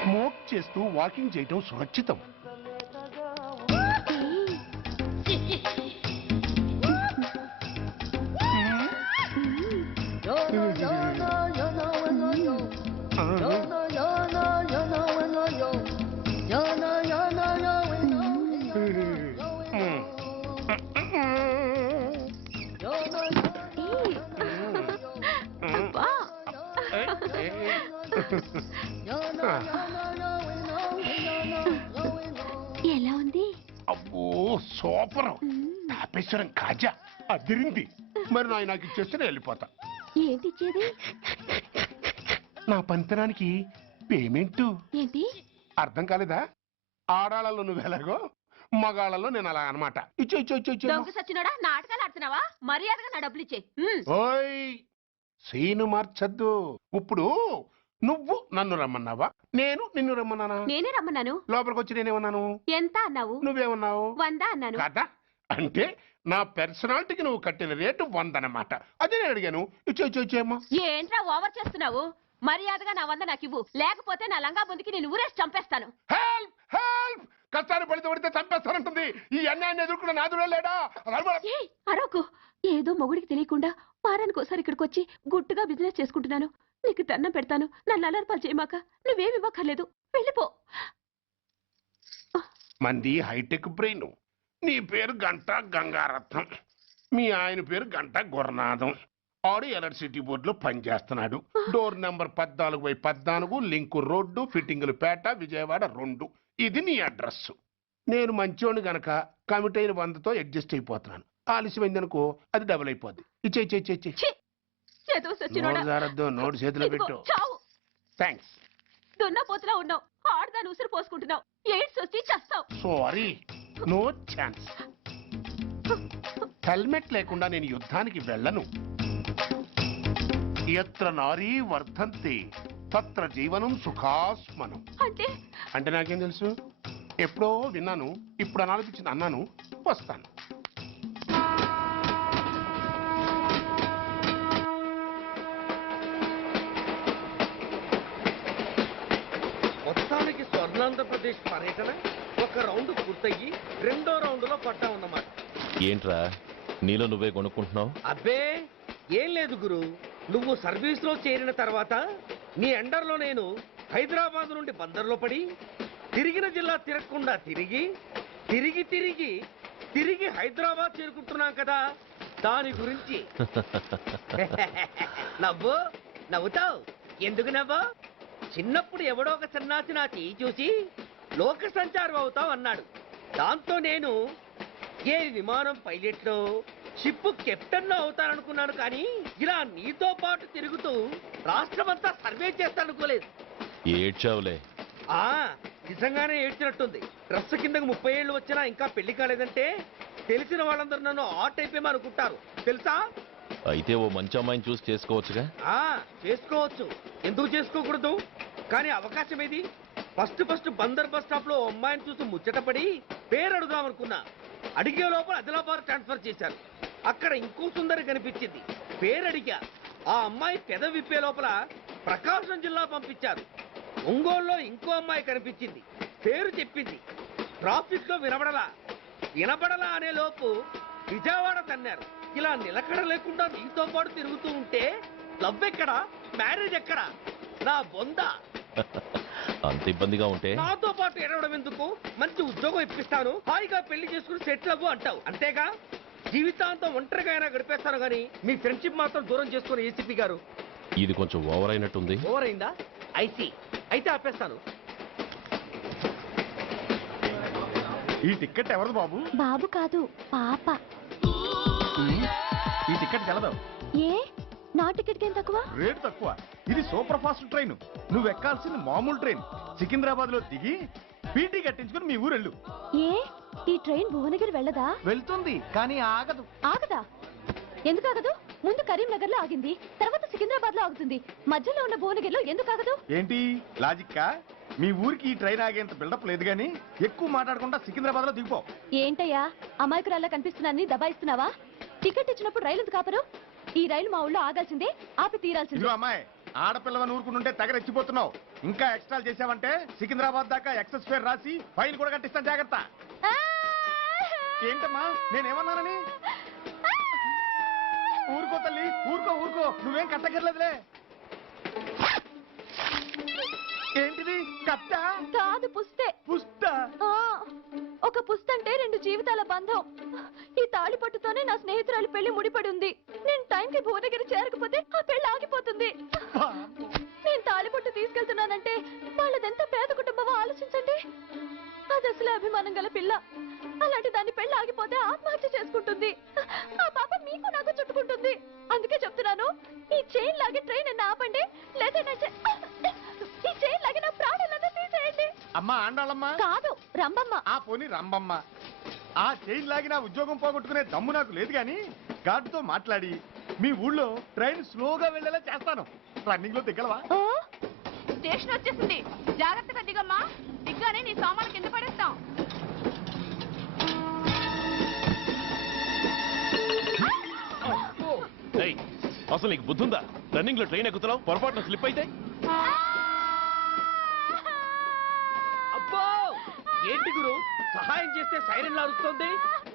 Smoke చేస్తూ walking చేయటం సురక్షితం. ఎలా ఉంది? అబ్బో సూపర్. తాపేశ్వరం కాజా అదిరింది. మరి నాకు ఇచ్చేస్తే నేను వెళ్ళిపోతా. ఏంటి ఇచ్చేది? నా పంతనానికి పేమెంట్. ఏంటి అర్థం కాలేదా? ఆడాళ్ళలో నువ్వు ఎలాగో మగాళ్ళలో నేను అలా అనమాట. దొంగ సచ్చినోడా, నాటకాలు ఆడుతున్నావా? మర్యాదగా నా డబ్బులు ఇచ్చే. ఓయ్ సీను మార్చద్దు. ఇప్పుడు నువ్వు నన్ను రమ్మన్నావా, నేను నిన్ను రమ్మన్నానా? నేనే రమ్మన్నాను. లోపలికి వచ్చి నేనేమన్నాను? ఎంత అన్నావు? నువ్వేమన్నావు? 100 అన్నాను. కదా అంటే నా పర్సనాలిటీకి నువ్వు కట్టిన రేటు 100 అన్నమాట. అదే నేను అడిగాను. ఇచ్చేమ్మా. ఏంట్రా ఓవర్ చేస్తున్నావు? మర్యాదగా నా 100 నాకు ఇవ్వు, లేకపోతే నా లంగా బొందికి నేను ఊరేసి చంపేస్తాను. Help help. కష్టాన్ని పడితే చంపేస్తానంటుంది. ఈ అన్యాయాన్ని ఎదుర్కొన్న నాదుడే లేడా? అరవకు. ఏదో మొగుడికి తెలియకుండా వారానికి ఒకసారి ఇక్కడికి వచ్చి గుట్టుగా బిజినెస్ చేసుకుంటున్నాను. నీకు దండం పెడతాను, నన్ను అలర్పాలు చేయమాక. నువ్వేమి ఇవ్వక్కర్లేదు, వెళ్ళిపో. మంది హైటెక్ బ్రెయిన్. నీ పేరు గంట గంగారత్నం, మీ ఆయన పేరు గంట గురునాథం. ఆడు ఎలక్ట్రిసిటీ బోర్డులో పనిచేస్తున్నాడు. డోర్ నెంబర్ 14/14, లింకు రోడ్డు, ఫిట్టింగులు పేట, విజయవాడ 2. ఇది నీ అడ్రస్. నేను మంచోని గనక కమిట్ అయిన 100తో అడ్జస్ట్ అయిపోతున్నాను. ఆలస్యమైందనుకో అది డబుల్ అయిపోద్ది. ఇచ్చే నోటు చేతిలో పెట్టు. థ్యాంక్స్. దున్నపోతులా ఉన్నావు, ఆడదాన్ని ఉసురు పోసుకుంటున్నావు. ఎయిడ్స్ వచ్చి చస్తావు. Sorry, no chance. హెల్మెట్ లేకుండా నేను యుద్ధానికి వెళ్ళను. ఎత్ర నారీ వర్ధంతి తత్ర జీవనం సుఖాస్మనం. అంటే నాకేం తెలుసు? ఎప్పుడో విన్నాను, ఇప్పుడు అనాలనిపించింది అన్నాను. వస్తాను. మొత్తానికి స్వర్ణాంధ్రప్రదేశ్ పర్యటన ఒక రౌండ్ పూర్తయ్యి 2వ రౌండ్ లో పడ్డామన్నమాట. ఏంట్రా నీలో నువ్వే కొనుక్కుంటున్నావు? అబ్బే ఏం లేదు గురు. నువ్వు సర్వీస్ లో చేరిన తర్వాత నీ అండర్లో నేను హైదరాబాద్ నుండి బందర్లో పడి తిరిగిన జిల్లా తిరగకుండా తిరిగి తిరిగి తిరిగి తిరిగి హైదరాబాద్ చేరుకుంటున్నాం కదా, దాని గురించి. నవ్వు నవ్వుతావు ఎందుకు నవ్వు? చిన్నప్పుడు ఎవడో ఒక సన్నాసి నా చేయి చూసి లోక సంచారం అవుతావు అన్నాడు. దాంతో నేను ఏ విమానం పైలట్లో షిప్ కెప్టెన్ అవుతాననుకున్నాను. కానీ ఇలా నీతో పాటు తిరుగుతూ రాష్ట్రమంతా సర్వే చేస్తాననుకోలేదు. ఏడ్చావులే. నిజంగానే ఏడ్చినట్టుంది. డ్రెస్ కిందకు 30 ఏళ్ళు వచ్చినా ఇంకా పెళ్లి కాలేదంటే తెలిసిన వాళ్ళందరూ నన్ను ఆర్ట్ అయిపోయి అనుకుంటారు తెలుసా? అయితే ఓ మంచి అమ్మాయిని చూసి చేసుకోవచ్చుగా. చేసుకోవచ్చు, ఎందుకు చేసుకోకూడదు? కానీ అవకాశం ఏది? ఫస్ట్ బందర్ బస్ స్టాప్ లో అమ్మాయిని చూసి ముచ్చటపడి పేరు అడుగుదామనుకున్నా. అడిగే లోపల ఆదిలాబాద్ ట్రాన్స్ఫర్ చేశారు. అక్కడ ఇంకో సుందరి కనిపించింది, పేరు అడిగా. ఆ అమ్మాయి పెద విప్పే లోపల ప్రకాశం జిల్లా పంపించారు. ఒంగోలులో ఇంకో అమ్మాయి కనిపించింది, పేరు చెప్పింది. ట్రాఫిక్ లో వినబడలా అనే లోపు విజయవాడ తన్నారు. ఇలా నిలకడ లేకుండా నీతో పాటు తిరుగుతూ ఉంటే లవ్ ఎక్కడా, మ్యారేజ్ ఎక్కడా? నా బొంద. అంత ఇబ్బందిగా ఉంటే నాతో పాటు ఎడవడం ఎందుకు? మంచి ఉద్యోగం ఇప్పిస్తాను, హాయిగా పెళ్లి చేసుకుని సెటిల్ అవ్వు అంటావు అంతేగా. జీవితాంతం ఒంటరిగా అయినా గడిపేస్తాను కానీ మీ ఫ్రెండ్షిప్ మాత్రం దూరం చేసుకుని ఏసీపీ గారు. ఇది కొంచెం ఓవర్ అయినట్టుంది. ఓవర్ అయిందా? ఐసీ అయితే ఆపేస్తాను. ఈ టికెట్ ఎవరు బాబు? బాబు కాదు, పాప. ఈ టికెట్ తెలదు. ఏ నా టికెట్ ఏం తక్కువ? రేటు తక్కువ. ఇది సూపర్ ఫాస్ట్ ట్రైన్. నువ్వు ఎక్కాల్సింది మామూలు ట్రైన్. సికింద్రాబాద్ లో దిగి పీటీ కట్టించుకుని మీ ఊరెళ్ళు. ఏ ఈ ట్రైన్ భువనగిరి వెళ్ళదా? వెళ్తుంది కానీ ఆగదు. ఆగదా? ఎందుకు ఆగదు? ముందు కరీంనగర్ లో ఆగింది, తర్వాత సికింద్రాబాద్ లో ఆగుతుంది. మధ్యలో ఉన్న భువనగిరిలో ఎందుకు ఆగదు? ఏంటి లాజిక్కా? మీ ఊరికి ఈ ట్రైన్ ఆగేంత బిల్డప్ లేదు గానీ ఎక్కువ మాట్లాడకుండా సికింద్రాబాద్ లో దిగిపో. ఏంటయ్యా అమాయకురాల్లా కనిపిస్తున్నాన్ని దబాయిస్తున్నావా? టికెట్ ఇచ్చినప్పుడు రైలు కాపరు. ఈ రైలు మా ఊళ్ళో ఆగాల్సిందే, ఆపి తీరాల్సిందే. అమ్మాయి ఆడపిల్లవని ఊరుకుంటుంటే తెగ రెచ్చిపోతున్నావు. ఇంకా ఎక్స్ట్రా చేసావంటే సికింద్రాబాద్ దాకా ఎక్సెస్ ఫేర్ రాసి ఫైన్ కూడా కట్టిస్తాను, జాగ్రత్త. ఏంటమ్మా నేనేమన్నానని? ఊరుకో తల్లి, ఊరుకో ఊరుకో, నువ్వేం కట్టగర్లేదులే. ఏంటిది? కట్ట కాదు, పుస్తే. పుష్ట? ఒక పుస్తంటే 2 జీవితాల బంధం. ఈ తాళి పట్టుతోనే నా స్నేహితురాలి పెళ్లి ముడిపడి ఉంది. నేను టైంకి భువనగిరి చేరకపోతే ఆ పెళ్లి ఆగిపోతుంది. నేను తాళి పట్టు తీసుకెళ్తున్నానంటే వాళ్ళదెంత పేద కుటుంబమో ఆలోచించండి. అది అసలు అభిమానం గల పిల్ల. అలాంటి దాని పెళ్లి ఆగిపోతే ఆత్మహత్య చేసుకుంటుంది. ఆ పాప మీకు నాకు చుట్టుకుంటుంది. అందుకే చెప్తున్నాను, ఈ చైన్ లాగి ట్రైన్ అన్న ఆపండి, లేదా ఈ చైన్ లాగి నా ప్రాణాలను తీసేయండి. అమ్మా ఆండాళ్ళమ్మా కాదు, రంబమ్మ. ఆ పోని రంబమ్మ. ఆ చైన్ లాగి నా ఉద్యోగం పోగొట్టుకునే దమ్ము నాకు లేదు గాని గార్డుతో మాట్లాడి మీ ఊళ్ళో ట్రైన్ స్లోగా వెళ్ళేలా చేస్తాను. రన్నింగ్ లో దిగలవా? స్టేషన్ వచ్చేసింది, జాగ్రత్తగా దిగమ్మా. దిగ్గానే నీ సామాను కింద పడేస్తాం. ఏయ్, అసలు నీకు బుద్ధుందా? రన్నింగ్ లో ట్రైన్ ఎక్కుతున్నావు, పొరపాటున స్లిప్ అయితే? అబ్బో ఏంటి గురు, సహాయం చేస్తే సైరన్ అరుస్తోంది.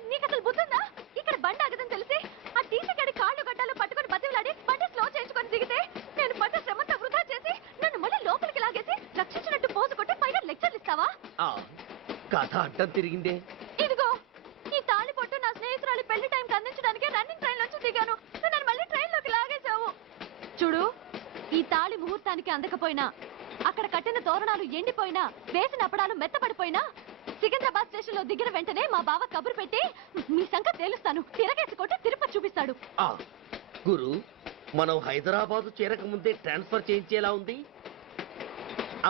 నీకు అసలు బుద్ధుందా? ఇక్కడ బండి ఆగదని తెలిసి ఆ టీసీ గడి కాళ్ళు గడ్డలు పట్టుకొని బతిలాడి బండి స్లో చేయించుకొని దిగితే నేను పడ్డ శ్రమంతా వృధా చేసి నన్ను మళ్ళీ లోపలికి లాగేసి రక్షించినట్టు పోజు కొట్టి పైన లెక్చర్లు ఇస్తావా? కథ అడ్డం తిరిగిందే. ఇదిగో ఈ తాళి పొట్టు నా స్నేహితురాలి పెళ్లి టైంకి అందించడానికి రన్నింగ్ ట్రైన్ నుంచి దిగాను. నన్ను మళ్ళీ ట్రైన్ లోకి లాగేశావు. చూడు, ఈ తాళి ముహూర్తానికి అందకపోయినా, అక్కడ కట్టిన తోరణాలు ఎండిపోయినా, వేసిన అప్పడాలు మెత్తపడిపోయినా, సికింద్రాబాద్ స్టేషన్ లో దిగిన వెంటనే మా బావ కబురు పెట్టి మీ సంగతి తేలుస్తాను, తిరగేసి కొట్టి తిరుపతి చూపిస్తాడు. గురు, మనం హైదరాబాద్ చేరక ముందే ట్రాన్స్ఫర్ చేయించేలా ఉంది.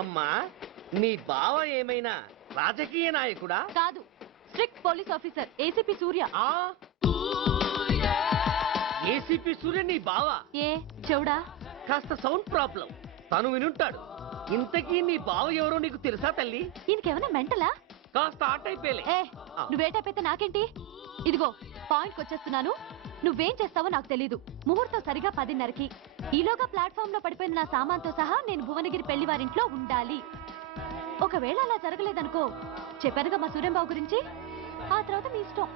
అమ్మా, నీ బావ ఏమైనా రాజకీయ నాయకుడా? కాదు, స్ట్రిక్ట్ పోలీస్ ఆఫీసర్, ఏసీపీ సూర్య. ఏసీపీ సూర్య నీ బావ? ఏ చెవుడా? కాస్త సౌండ్ ప్రాబ్లం, తను వినుంటాడు. ఇంతకీ నీ బావ ఎవరో నీకు తెలుసా తల్లి? ఈయనకేమైనా మెంటలా? కాస్త ఆట అయిపోయలే. ఏ నువ్వేటైతే నాకేంటి? ఇదిగో పాయింట్కి వచ్చేస్తున్నాను. నువ్వేం చేస్తావో నాకు తెలీదు. ముహూర్తం సరిగా 10:30కి. ఈలోగా ప్లాట్ఫామ్ లో పడిపోయిన నా సామాన్తో సహా నేను భువనగిరి పెళ్లి వారింట్లో ఉండాలి. ఒకవేళ అలా జరగలేదనుకో, చెప్పానుగా మా సూర్యంబాబు గురించి, ఆ తర్వాత మీ ఇష్టం.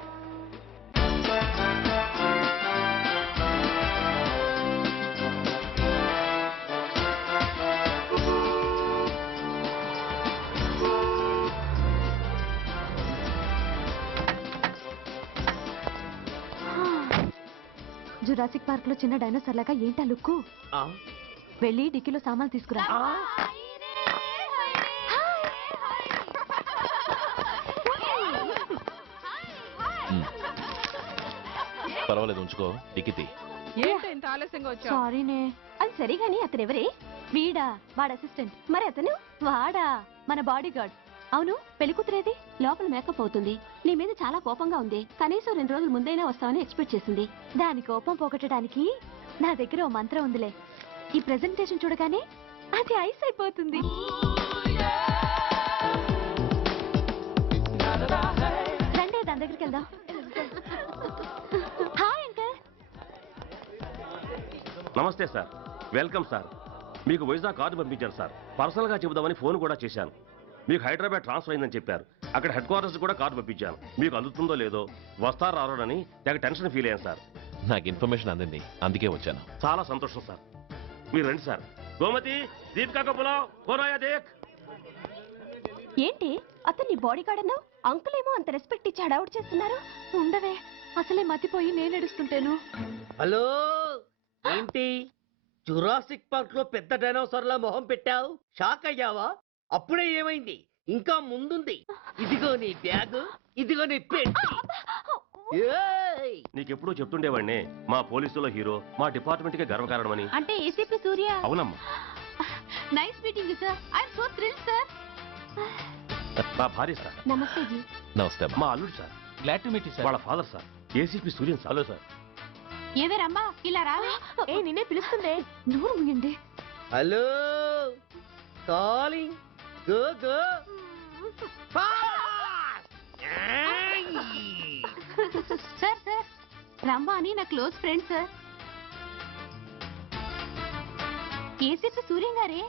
జురాసిక్ పార్క్ లో చిన్న డైనోసార్ లాగా ఏంటా లుక్కు? వెళ్ళి డిక్కీలో సామాన్లు తీసుకురా. పర్వాలేదు, ఉంచుకో. టికెట్ ఏంటి ఇంత ఆలస్యంగా వచ్చావు? సారీనే. అది సరిగాని అతను ఎవరే? వీడా, వాడు అసిస్టెంట్. మరి అతను? వాడా, మన బాడీ గార్డ్. అవును, పెళ్లి కూతురేది? లోపల మేకప్ అవుతుంది. నీ మీద చాలా కోపంగా ఉంది. కనీసం 2 రోజుల ముందైనా వస్తావని ఎక్స్పెక్ట్ చేసింది. దాని కోపం పోగొట్టడానికి నా దగ్గర ఓ మంత్రం ఉందిలే. ఈ ప్రెజెంటేషన్ చూడగానే అది ఐస్ అయిపోతుంది. రండి, దాని దగ్గరికి వెళ్దాం. Hi uncle. నమస్తే సార్, వెల్కమ్ సార్. మీకు వైజాగ్ కార్డు పంపించాను సార్. పర్సనల్ గా చెబుదామని ఫోన్ కూడా చేశాను. మీకు హైదరాబాద్ ట్రాన్స్ఫర్ అయిందని చెప్పారు. అక్కడ హెడ్ క్వార్టర్స్ కూడా కార్డు పంపించాను. మీకు అందుతుందో లేదో, వస్తారో రారోనని తెగ టెన్షన్ ఫీల్ అయ్యాను సార్. నాకు ఇన్ఫర్మేషన్ అందింది, అందుకే వచ్చాను. చాలా సంతోషం సార్. మీరు రండి సార్. గోమతి, దీపికా కపులావ్, కోనాయా దేక్. ఏంటి అతన్ని బాడీ గార్డ్ అన్నావు? అంకుల్ ఏమో అంత రెస్పెక్ట్ ఇచ్చి హడావుడు చేస్తున్నారు. ఉండవే, అసలే మతిపోయి నేను ఎడుస్తుంటేను. హలో, ఏంటి జురాసిక్ పార్క్ లో పెద్ద డైనోసార్ లా మొహం పెట్టావు? షాక్ అయ్యావా? అప్పుడే ఏమైంది? ఇంకా ముందుంది. ఇదిగో నీ బ్యాగ్, ఇదిగో నీ పెట్టి. నీకెప్పుడూ చెప్తుండేవాడిని, మా పోలీసులో హీరో, మా డిపార్ట్మెంట్ కి గర్వకారణమని. అంటే ఏసీపీ సూర్య. అవునమ్మా. Nice meeting you sir. I am so thrilled sir. నా భార్య సార్. నమస్తే జీ. నమస్తే అమ్మా. మా అల్లుడు sir. Glad to meet you sir. వాళ్ళ father sir, ACP Suryan sir. Hello sir. ఏవేరమ్మా ఇలా రావే? ఏ నిన్నే పిలుస్తుందే. నోరు మూయండి. Hello, calling. Go go. Sir sir, రమ్మ అని నా close friend sir. ACP Suryam గారే.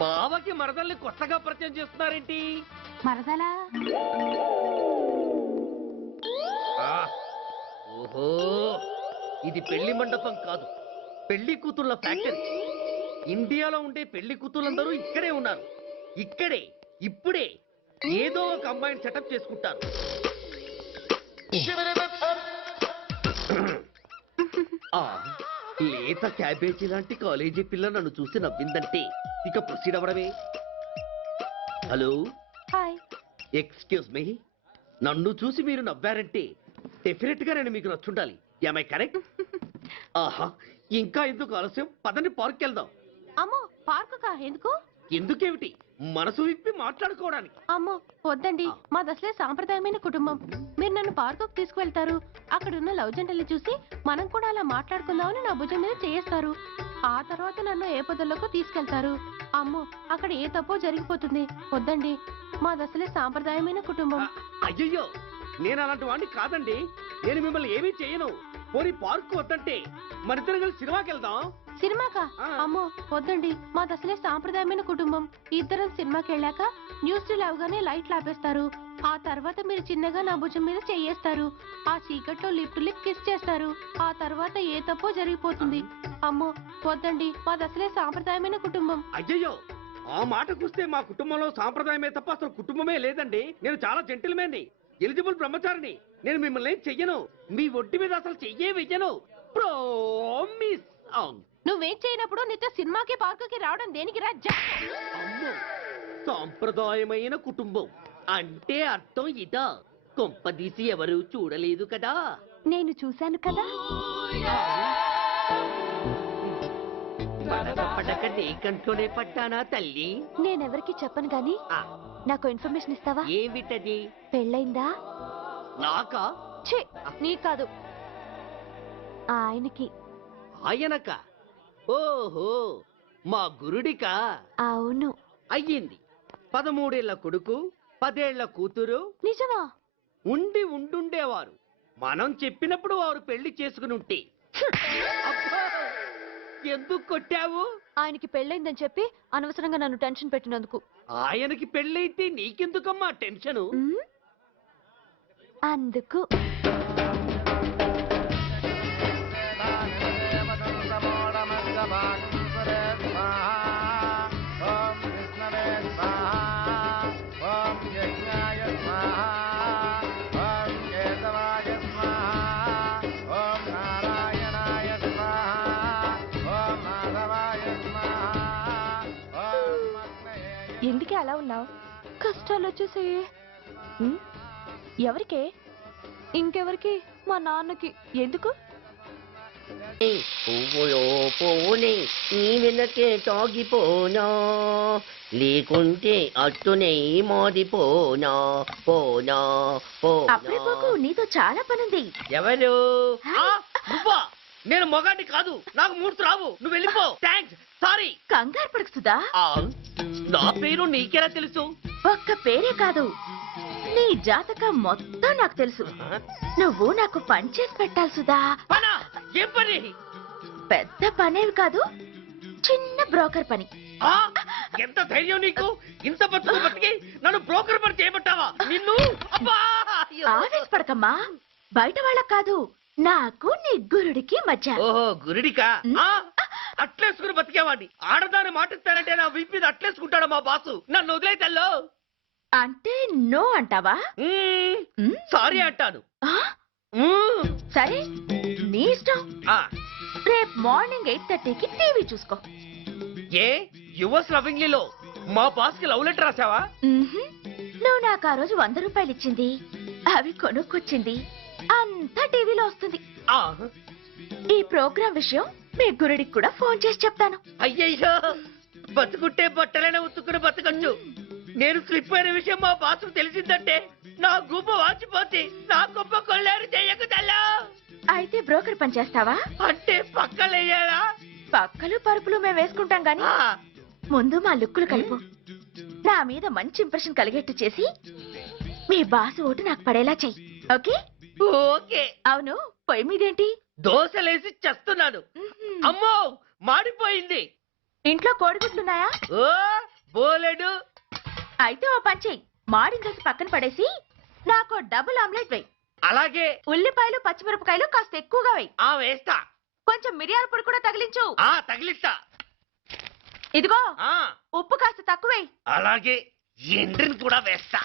బావకి మరదల్ని కొత్తగా పరిచయం చేస్తున్నారేంటి? మరదలా? ఓహో, ఇది పెళ్లి మండపం కాదు, పెళ్లి కూతుళ్ళ ఫ్యాక్టరీ. ఇండియాలో ఉండే పెళ్లి కూతుళ్ళందరూ ఇక్కడే ఉన్నారు. ఇక్కడే ఇప్పుడే ఏదో ఒక అమ్మాయిని సెటప్ చేసుకుంటారు. ఆ, లేత క్యాబేజీ లాంటి కాలేజీ పిల్ల నన్ను చూసి నవ్విందంటే ఇక ప్రొసీడ్ అవ్వడమే. Hello, hi. ఎక్స్క్యూజ్ మీ, నన్ను చూసి మీరు నవ్వారంటే డెఫినెట్ గా నేను మీకు నచ్చుండాలి. Am I correct? ఆహా, ఇంకా ఎందుకు ఆలస్యం? పదండి పార్క్ వెళ్దాం. అమ్మో, పార్కు కా? ఎందుకు? ఎందుకేమిటి, మనసు విప్పి మాట్లాడుకోవడానికి. అమ్మో వద్దండి, మాది అసలే సాంప్రదాయమైన కుటుంబం. మీరు నన్ను పార్కుకు తీసుకువెళ్తారు, అక్కడ ఉన్న లవ్ జంటలు చూసి మనం కూడా అలా మాట్లాడుకుందామని నా భుజం మీద చేస్తారు. ఆ తర్వాత నన్ను ఏ పొదల్లోకి తీసుకెళ్తారు. అమ్మో, అక్కడ ఏ తప్పో జరిగిపోతుంది. వద్దండి, మాది అసలే సాంప్రదాయమైన కుటుంబం. అయ్యయ్యో, నేను అలాంటి వాడిని కాదండి. నేను మిమ్మల్ని ఏమీ చేయను. పోనీ పార్క్ వద్దంటే మరిద్దరం కలిసి సినిమాకి వెళ్దాం. సినిమాకా? అమ్మో వద్దండి, మాది అసలే సాంప్రదాయమైన కుటుంబం. ఇద్దరం సినిమాకి వెళ్ళాక న్యూస్ అవగానే లైట్లు ఆపేస్తారు. ఆ తర్వాత మీరు చిన్నగా నా భుజం మీద చెయ్యేస్తారు. ఆ చీకట్లో లిప్ టు లిప్ కిస్ చేస్తారు. ఆ తర్వాత ఏ తప్పో జరిగిపోతుంది. అమ్మో వద్దండి, మాది అసలే సాంప్రదాయమైన కుటుంబం. అయ్యయ్యో, ఆ మాటకొస్తే మా కుటుంబంలో సాంప్రదాయమే తప్ప అసలు కుటుంబమే లేదండి. నేను చాలా జెంటిల్మెన్ని, ఎలిజిబుల్ బ్రహ్మచారిని. నేను మిమ్మల్ని ఏం చెయ్యను. మీ ఒంటి మీద అసలు చెయ్యే వెయ్యను. ప్రామిస్. నువ్వేం చేయనప్పుడు నీతో సినిమాకి పార్కుకి రావడం దేనికి రా? అమ్మో, సాంప్రదాయమైన కుటుంబం అంటే అర్థం ఇదా? కొంపదీసి ఎవరు చూడలేదు కదా? నేను చూశాను కదా. పడక నీ కంట్లోనే పడ్డానా తల్లి? నేనెవరికి చెప్పను గాని ఆ, నాకు ఇన్ఫర్మేషన్ ఇస్తావా? ఏమిటది? పెళ్ళైందా? నాకా? ఛీ, నీ కాదు, ఆయనకి. ఆయనక? ఓహో, మా గురుడికా? అవును. అయ్యింది. 13 ఏళ్ల కొడుకు, 10 ఏళ్ల కూతురు నిజమా? ఉండుండేవారు. మనం చెప్పినప్పుడు వారు పెళ్లి చేసుకుని ఉంటే. అబ్బా, ఎందుకు కొట్టావు? ఆయనకి పెళ్ళైందని చెప్పి అనవసరంగా నన్ను టెన్షన్ పెట్టినందుకు. ఆయనకి పెళ్ళైతే నీకెందుకమ్మా టెన్షను? ఉమ్, అందుకు. ఎందుకే అలా ఉన్నావు? కష్టాలు వచ్చేసాయి. ఎవరికే? ఇంకెవరికి? మా నాన్నకి. ఎందుకు? పువ్వులో పువ్వుని నీ వెనకే తాగిపోనా, లేకుంటే అట్టునే మోదిపోనా. పోనా అప్పుడే పోకు, నీతో చాలా పనుంది. ఎవరు? నువ్వా? నేను మొగాన్ని కాదు, నాకు మూడు రావు. నువ్వు వెళ్ళిపో. Thanks, sorry. కంగారు పడుకుతుందా? నా పేరు నీకెలా తెలుసు? ఒక్క పేరే కాదు, నీ జాతకం మొత్తం నాకు తెలుసు. నువ్వు నాకు పని చేసి పెట్టాలి సుధా. పనా? ఏం పని? పెద్ద పనేవి కాదు, చిన్న బ్రోకర్ పని. ఎంత ధైర్యం నీకు? ఇంత బతికి నన్ను బ్రోకర్ పని చేయబట్టావా? నిన్ను ఆవేశపడకమ్మా, బయట వాళ్ళకి కాదు, నాకు నీ గురుడికి మధ్య. ఓహో, గురుడికా? అట్లేసుకుని బతికేవాడిని. ఆడదాన్ని మాటిస్తానంటే నా వీపు మీద అట్లేసుకుంటాడు మా బాసు. నన్ను వదిలే తల్లో. అంటే నో అంటావా? సారీ అంటాను. సరే, నీ ఇష్టం. రేపు మార్నింగ్ 8:30కి టీవీ చూసుకో. ఏ యువర్స్ లవింగ్లీలో మా బాస్ కి లవ్ లెటర్ రాసావా? నువ్వు నాకు ఆ రోజు 100 రూపాయలు ఇచ్చింది, అవి కొనుక్కొచ్చింది అంతా టీవీలో వస్తుంది. ఈ ప్రోగ్రాం విషయం మీ గురుడికి కూడా ఫోన్ చేసి చెప్తాను. అయ్యయ్యో, బతుకుంటే బట్టలైనా ఉత్తుకుని బతకచ్చు. నేను స్లిప్ అయిన విషయం మా బాసు తెలిసిందంటే నా గుబ్బ వాచిపోతే నా గొప్ప కొల్లారు చెయ్యకు తల్లా. అయితే బ్రోకర్ పని చేస్తావా? అంటే పక్కలేయాలా? పక్కలు పరుపులు మేము వేసుకుంటాం గాని ముందు మా లుక్కులు కలుపు. నా మీద మంచి ఇంప్రెషన్ కలిగేట్టు చేసి మీ బాసు ఓటు నాకు పడేలా చెయ్యి. ఓకే? ఓకే. అవును, పొయ్యి మీదేంటి? దోశలేసి చేస్తున్నాను. అమ్మో మాడిపోయింది. ఇంట్లో కోడిగుడ్లున్నాయా? ఓ బోలెడు. అయితే ఓ పని చెయ్యి, మాడిన దోశ పక్కన పడేసి నాకు డబుల్ ఆమ్లెట్ వెయ్యి. అలాగే. ఉల్లిపాయలు పచ్చిమిరపకాయలు కాస్త ఎక్కువగా వెయ్యి. వేస్తా. కొంచెం మిరియాల పొడి కూడా తగిలించు. తగిలిస్తా. ఇదిగో ఆ ఉప్పు కాస్త తక్కువ వెయ్యి. అలాగే. ఎండ్రిని కూడా వేస్తా.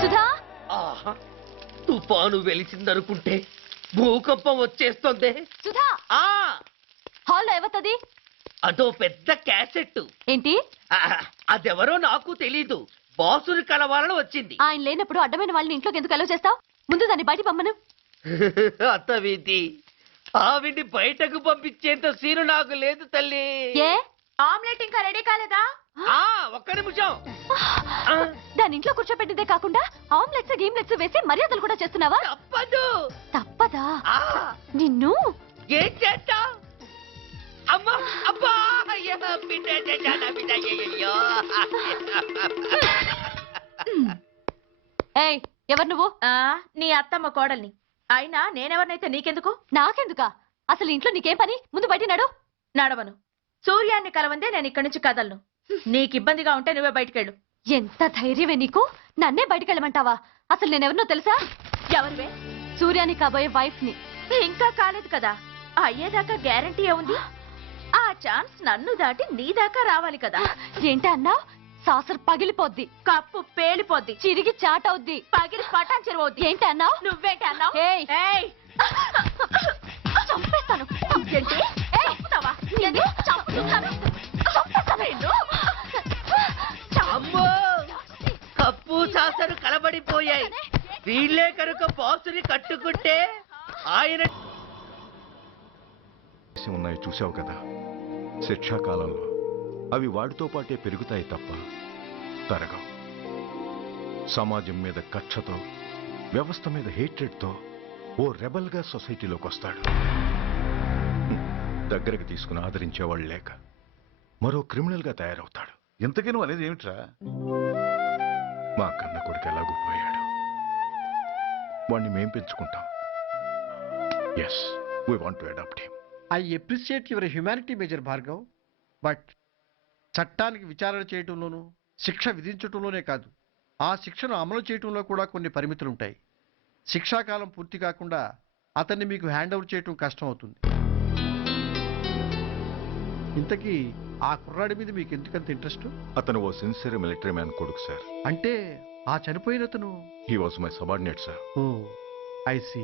సుధా, ఆహా, తుఫాను వెలిసిందనుకుంటే భూకంపం వచ్చేస్తుంది. సుధా, ఆ హాల్లో ఎవతది? అదో పెద్ద క్యాసెట్. ఏంటి? అదెవరో నాకు తెలీదు. బాసుని కలవాలని వచ్చింది. ఆయన లేనప్పుడు అడ్డమైన వాళ్ళని ఇంట్లోకి ఎందుకు అలౌ చేస్తావు? ముందు దాన్ని బయట పంపను. అత్తవిధి, ఆవిడ్ని బయటకు పంపించేంత సీను నాకు లేదు తల్లి. ఏ ఆమ్లెట్ ఇంకా రెడీ కాలేదా? ఒక్క నిమిషం. దాని ఇంట్లో కూర్చోపెట్టిందే కాకుండా ఆమ్లెట్స్ గేమ్లెట్స్ వేసి మర్యాదలు కూడా చేస్తున్నావా? తప్పదు. తప్పదా? ఆ, నిన్ను ఏం చేస్తా? అమ్మా అబ్బా, అయ్యో, బిడ్డ చేశానా, బిడ్డ, అయ్యయ్యో. ఏయ్, ఎవరు నువ్వు? నీ అత్తమ్మ కోడల్ని. అయినా నేనెవరినైతే నీకెందుకు? నాకెందుకా? అసలు ఇంట్లో నీకేం పని? ముందు బయట నడు. నడవను. సూర్యాన్ని కలవందే నేను ఇక్కడి నుంచి కదలను. నీకు ఇబ్బందిగా ఉంటే నువ్వే బయటకెళ్ళు. ఎంత ధైర్యమే నీకు? నన్నే బయటకెళ్ళమంటావా? అసలు నేనెవరినో తెలుసా? ఎవరివే? సూర్యాని కాబోయే వైఫ్ ని. ఇంకా కాలేదు కదా, అయ్యేదాకా గ్యారంటీ ఏముంది? ఆ ఛాన్స్ నన్ను దాటి నీ దాకా రావాలి కదా. ఏంటి అన్నావ్? సాసర్ పగిలిపోద్ది, కప్పు పేలిపోద్ది, చిరిగి చాటవుద్ది, పగిలి పటాన్ చెరువవుద్ది. ఏంటి అన్నావ్? నువ్వేంటి అన్నావ్? చంపేస్తాను. అమ్మో, కప్పు సాసరు కలబడిపోయాయి. వీళ్ళే కనుక బాసుని కట్టుకుంటే ఆయన. ఉన్నాయి చూసావు కదా, శిక్షాకాలంలో అవి వాడితో పాటే పెరుగుతాయి తప్ప తరగవు. సమాజం మీద కక్షతో, వ్యవస్థ మీద హేట్రెడ్తో ఓ రెబల్గా సొసైటీలోకి వస్తాడు. దగ్గరకు తీసుకుని ఆదరించేవాళ్ళు లేక మరో క్రిమినల్గా తయారవుతాడు. ఇంతకీ నువ్వు అనేది ఏమిట్రా? మా కన్న కొడుకు ఎలాగూ పోయాడు, వాణ్ణి మేం పెంచుకుంటాం. Yes, we want to adopt him. I appreciate your humanity major Bhargav, but చట్టానికి విచారణ చేయటంలోనూ శిక్ష విధించటంలోనే కాదు, ఆ శిక్షను అమలు చేయటంలో కూడా కొన్ని పరిమితులు ఉంటాయి. శిక్షాకాలం పూర్తి కాకుండా అతన్ని మీకు హ్యాండ్ ఓవర్ చేయటం కష్టం అవుతుంది. ఇంతకీ ఆ కుర్రాడి మీద మీకు ఎందుకంత ఇంట్రెస్ట్? అతను ఓ సిన్సియర్ మిలిటరీ మ్యాన్ కొడుకు సార్. అంటే ఆ చనిపోయిన అతను? He was my subordinate sir. Oh I see.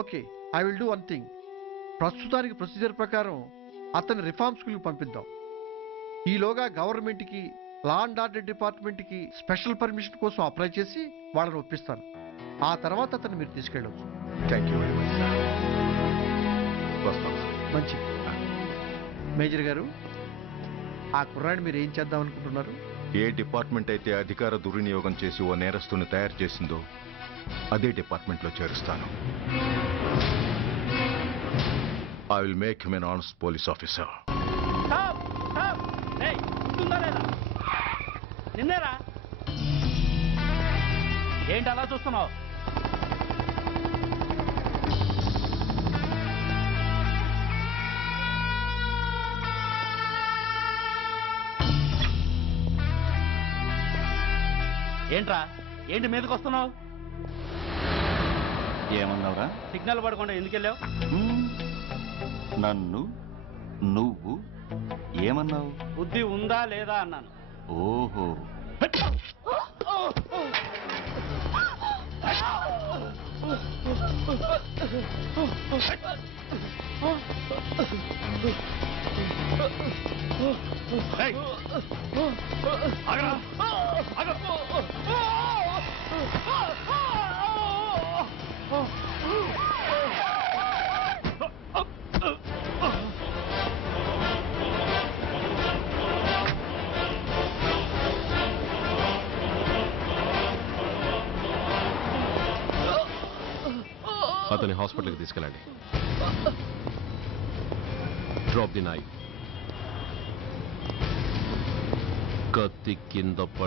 Okay, I will do one thing. ప్రస్తుతానికి ప్రొసీజర్ ప్రకారం అతన్ని రిఫార్మ్ స్కూల్కి పంపిద్దాం. ఈలోగా గవర్నమెంట్కి, లా అండ్ ఆర్డర్ డిపార్ట్మెంట్కి స్పెషల్ పర్మిషన్ కోసం అప్లై చేసి వాళ్ళని ఒప్పిస్తాను. ఆ తర్వాత అతన్ని మీరు తీసుకెళ్ళవచ్చు. Thank you very much sir. వస్తాం సార్. మంచి మేజర్ గారు, ఆ కుర్రాడిని మీరు ఏం చేద్దాం అనుకుంటున్నారు? ఏ డిపార్ట్మెంట్ అయితే అధికార దుర్వినియోగం చేసి ఓ నేరస్తుని తయారు చేసిందో అదే డిపార్ట్మెంట్లో చేరుస్తాను. I will make him an honest police officer. నిన్నేరా? ఏంటి అలా చూస్తున్నావు? ఏంట్రా, ఏంటి మీదకి వస్తున్నావు? ఏమన్నావురా? సిగ్నల్ పడకుండా ఎందుకు వెళ్ళావు? నన్ను నువ్వు ఏమన్నావు? బుద్ధి ఉందా లేదా అన్నాను. ఓహో, అతని హాస్పిటల్కి తీసుకెళ్ళండి. Drop the knife. కత్తి కింద